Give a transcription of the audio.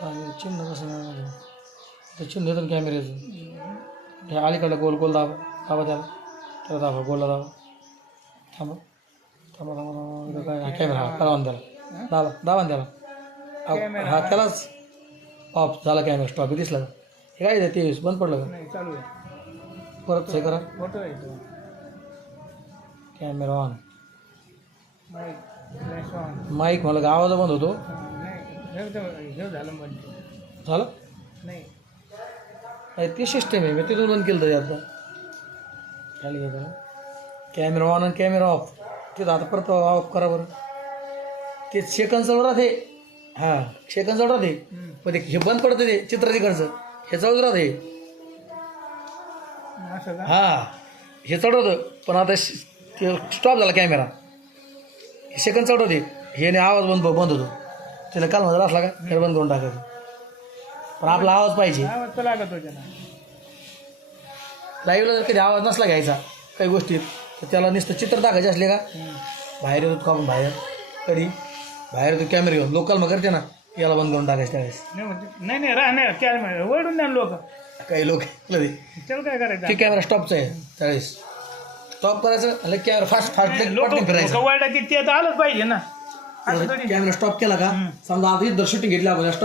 चिन्ह कसं नाही. ते चिन्ह येतं कॅमेऱ्याचं हे अलीकडलं गोल गोल दाबा दाबा त्याला. त्याला दाबा गोलला दाबा. थांबा थांबा थांबा थांबा इथं काय? हा कॅमेरा हा दाबा ना त्याला. दाबा दाबा त्याला. हा- हा त्यालाच. ऑफ झाला कॅमेरा स्टॉप दिसला का? हे काय ते बंद पडलं का? चालू आहे. परत हे करा. फोटो कॅमेरा ऑन माईक मला का आवाज बंद होतो. हे झालं बंद झालं? नाही. नाही ते सिस्टम आहे मी तिथून बंद केलं तरी आता. खाली घे जरा कॅमेरा ऑन आणि कॅमेरा ऑफ तिथं आता परत ऑफ करा बरं. ते सेकंद चालू राहते. हां सेकंद चालू राहते. पण ते हे बंद पडतं ते चित्र तिकडचं. हे चालूच राहते. हां हे चढवतं पण आता ते स्टॉप झाला कॅमेरा हे सेकंद चढवते हे नाही आवाज बंद बंद होतो. तिला काल माझा असला का? हे बंद करून टाकायचं पण आपला आवाज पाहिजे. आवाज तर लागत होता ना लाईव्हला जर कधी आवाज नसला घ्यायचा काही गोष्टीत तर त्याला नुसतं चित्र टाकायचे असले का. बाहेर येतो का आपण बाहेर? कधी? बाहेर येतो कॅमेरा घेऊन. लोकल मग करते ना. याला बंद करून टाकायचं त्यावेळेस. नाही म्हणजे नाही नाही राह नाही कॅमेरा वळून द्या लोक. काही लोक चल काय करायचं? ते कॅमेरा स्टॉपचा आहे त्यावेळेस. स्टॉप करायचं आणि कॅमेरा फास्ट फास्ट लोक फिरायचं. वळला की ते तर आलंच पाहिजे ना. कॅमेरा स्टॉप केला का? समजा आता इथं शूटिंग घेतली आपण स्टॉप